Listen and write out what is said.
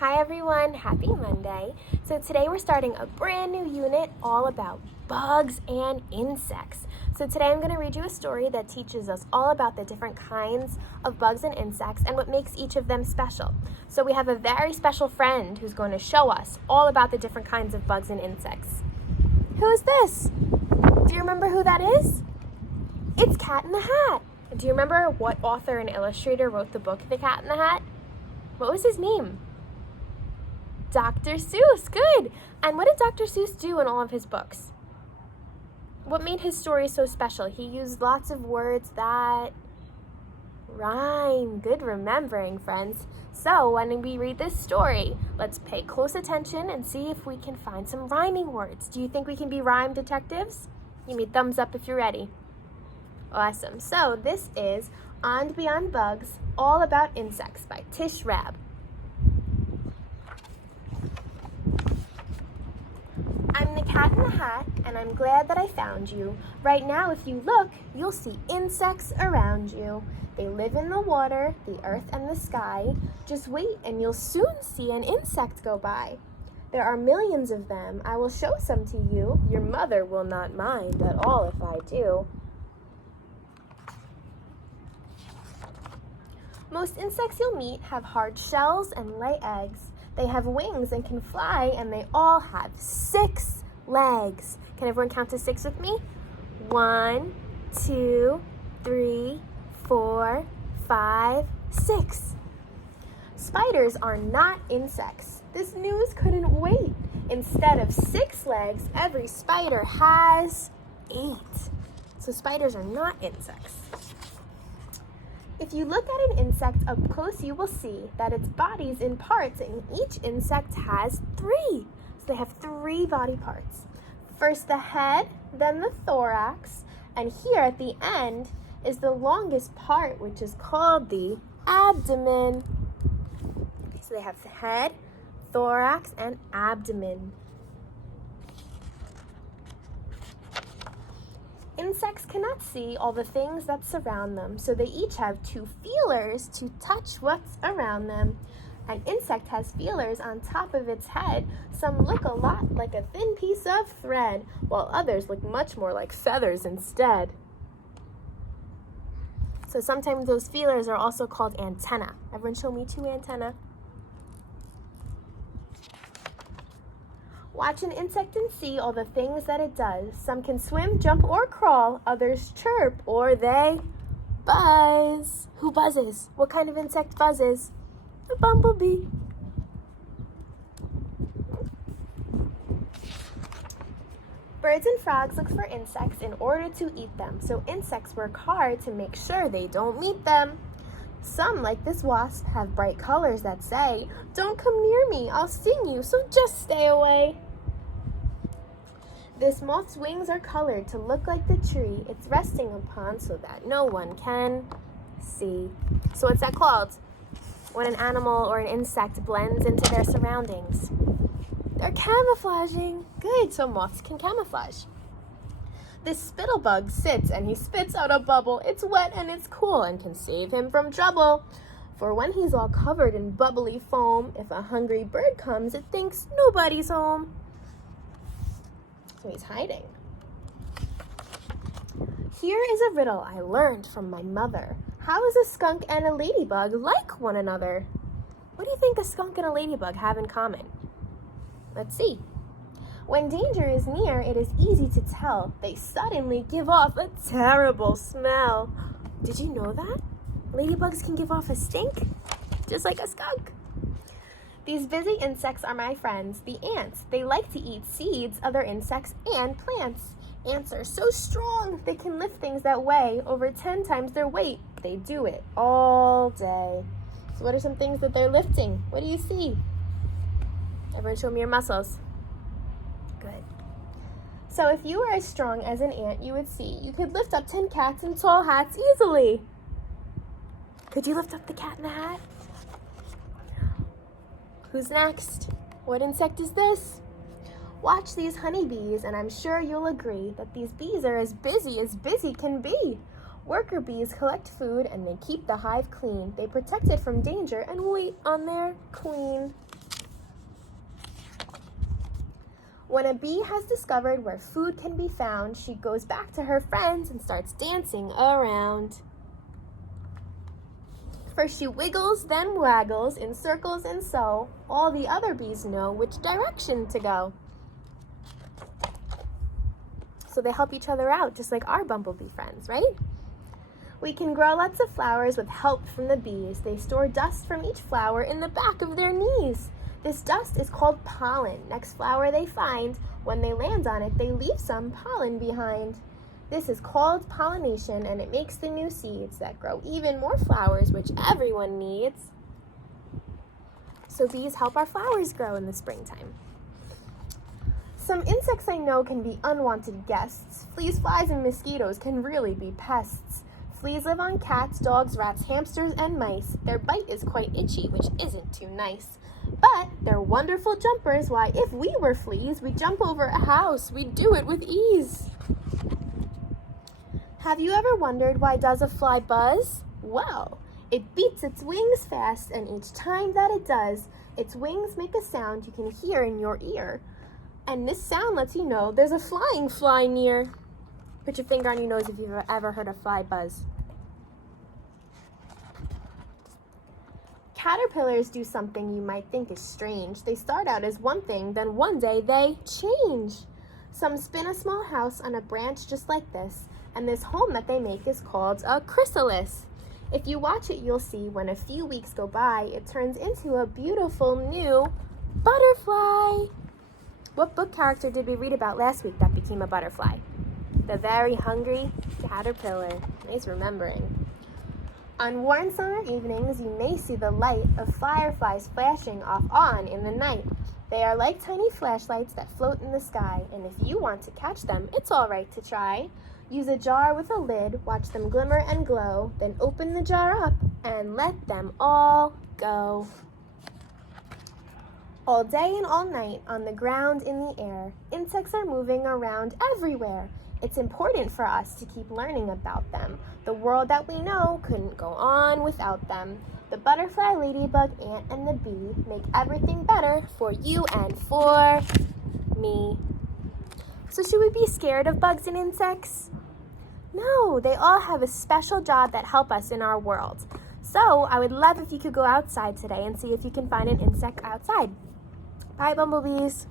Hi everyone, happy Monday. So today we're starting a brand new unit all about bugs and insects. So today I'm going to read you a story that teaches us all about the different kinds of bugs and insects and what makes each of them special. So we have a very special friend who's going to show us all about the different kinds of bugs and insects. Who is this? Do you remember who that is? It's Cat in the Hat. Do you remember what author and illustrator wrote the book The Cat in the Hat? What was his name? Dr. Seuss, good. And what did Dr. Seuss do in all of his books? What made his stories so special? He used lots of words that rhyme. Good remembering, friends. So when we read this story, let's pay close attention and see if we can find some rhyming words. Do you think we can be rhyme detectives? Give me a thumbs up if you're ready. Awesome. So this is On Beyond Bugs, All About Insects by Tish, Rabe. I'm the Cat in the Hat, and I'm glad that I found you. Right now, if you look, you'll see insects around you. They live in the water, the earth, and the sky. Just wait, and you'll soon see an insect go by. There are millions of them. I will show some to you. Your mother will not mind at all if I do. Most insects you'll meet have hard shells and lay eggs. They have wings and can fly, and they all have 6 legs. Can everyone count to 6 with me? 1, 2, 3, 4, 5, 6. Spiders are not insects. This news couldn't wait. Instead of 6 legs, every spider has 8. So spiders are not insects. If you look at an insect up close, you will see that its body's in parts, and each insect has 3. So they have 3 body parts. First the head, then the thorax, and here at the end is the longest part, which is called the abdomen. So they have the head, thorax, and abdomen. Insects cannot see all the things that surround them, so they each have 2 feelers to touch what's around them. An insect has feelers on top of its head. Some look a lot like a thin piece of thread, while others look much more like feathers instead. So sometimes those feelers are also called antennae. Everyone show me 2 antennae. Watch an insect and see all the things that it does. Some can swim, jump, or crawl. Others chirp, or they buzz. Who buzzes? What kind of insect buzzes? A bumblebee. Birds and frogs look for insects in order to eat them, so insects work hard to make sure they don't meet them. Some, like this wasp, have bright colors that say, "Don't come near me, I'll sting you, so just stay away." This moth's wings are colored to look like the tree it's resting upon so that no one can see. So what's that called? When an animal or an insect blends into their surroundings. They're camouflaging. Good, so moths can camouflage. This spittlebug sits and he spits out a bubble. It's wet and it's cool and can save him from trouble. For when he's all covered in bubbly foam, if a hungry bird comes, it thinks nobody's home. So he's hiding. Here is a riddle I learned from my mother. How is a skunk and a ladybug like one another? What do you think a skunk and a ladybug have in common? Let's see. When danger is near, it is easy to tell. They suddenly give off a terrible smell. Did you know that? Ladybugs can give off a stink, just like a skunk. These busy insects are my friends, the ants. They like to eat seeds, other insects, and plants. Ants are so strong, they can lift things that weigh over 10 times their weight. They do it all day. So what are some things that they're lifting? What do you see? Everyone show me your muscles. Good. So if you were as strong as an ant, you would see you could lift up 10 cats in tall hats easily. Could you lift up the Cat in the Hat? Who's next? What insect is this? Watch these honeybees, and I'm sure you'll agree that these bees are as busy can be. Worker bees collect food and they keep the hive clean. They protect it from danger and wait on their queen. When a bee has discovered where food can be found, she goes back to her friends and starts dancing around. First she wiggles, then waggles in circles, and so all the other bees know which direction to go. So they help each other out, just like our bumblebee friends, right? We can grow lots of flowers with help from the bees. They store dust from each flower in the back of their knees. This dust is called pollen. Next flower they find, when they land on it, they leave some pollen behind. This is called pollination, and it makes the new seeds that grow even more flowers, which everyone needs. So bees help our flowers grow in the springtime. Some insects I know can be unwanted guests. Fleas, flies, and mosquitoes can really be pests. Fleas live on cats, dogs, rats, hamsters, and mice. Their bite is quite itchy, which isn't too nice. But they're wonderful jumpers. Why, if we were fleas, we'd jump over a house. We'd do it with ease. Have you ever wondered why does a fly buzz? Well, it beats its wings fast, and each time that it does, its wings make a sound you can hear in your ear. And this sound lets you know there's a flying fly near. Put your finger on your nose if you've ever heard a fly buzz. Caterpillars do something you might think is strange. They start out as one thing, then one day they change. Some spin a small house on a branch just like this, and this home that they make is called a chrysalis. If you watch it, you'll see when a few weeks go by, it turns into a beautiful new butterfly. What book character did we read about last week that became a butterfly? The very hungry caterpillar. Nice remembering. On warm summer evenings, you may see the light of fireflies flashing off on in the night. They are like tiny flashlights that float in the sky, and if you want to catch them, it's all right to try. Use a jar with a lid, watch them glimmer and glow, then open the jar up and let them all go. All day and all night, on the ground, in the air, insects are moving around everywhere. It's important for us to keep learning about them. The world that we know couldn't go on without them. The butterfly, ladybug, ant, and the bee make everything better for you and for me. So should we be scared of bugs and insects? No, they all have a special job that help us in our world. So I would love if you could go outside today and see if you can find an insect outside. Bye, bumblebees.